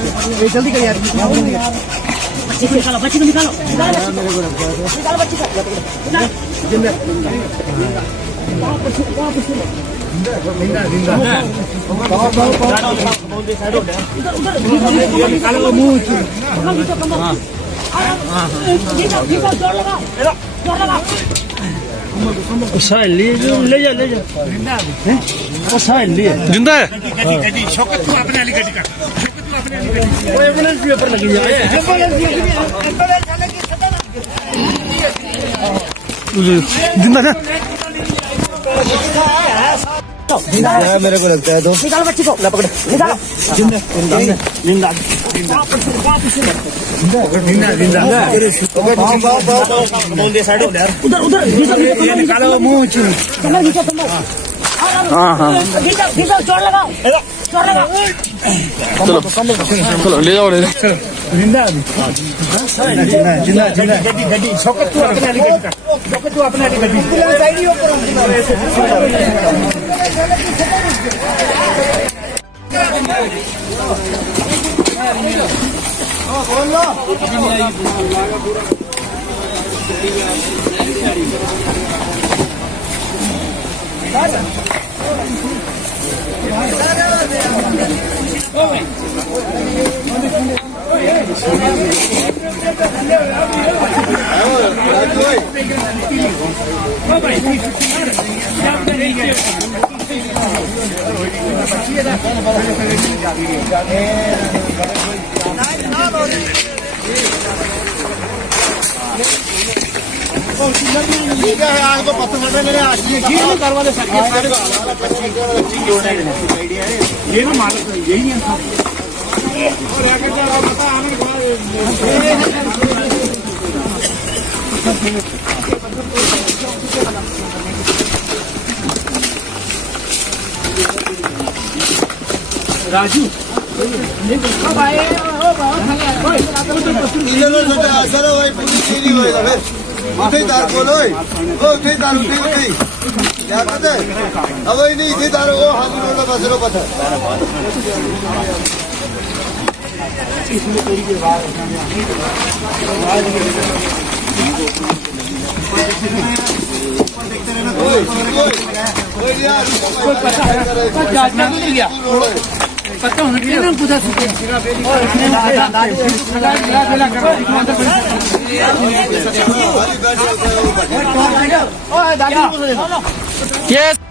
जल्दी कर यार, बच्ची को निकालो, बच्ची को निकालो, निकालो बच्ची को, निकालो बच्ची को। साहिल ले जा ले जा साहिल ले जिंदा है शौकत तू अपने वाली गड्डी कर, शौकत तू अपने वाली गड्डी वो एम्बुलेंस भी ऊपर लगी है जिंदा है मेरे को लगता है तो निकालो बच्ची को, पकड़ निकालो। जिंदा जिंदा उधर उधर निकालो मुंह हाँ हाँ जोर लगाओ, जोर लगाओ। चलो चलो ले जाओ जिंदा जिंदा जिंदा गड्डी शौकत तू अपने वाली गड्डी कर, शौकत तू अपने वाली गड्डी आपको पता चल रहा है मेरे करवा दे सकते ये ना मालिक यही है राजू उठेदार बोलो उठेदार उठे क्या पता है अब नहीं इधर वो हाजिर होना बसरो पता पता होना चाहिए ना कुछ Yes.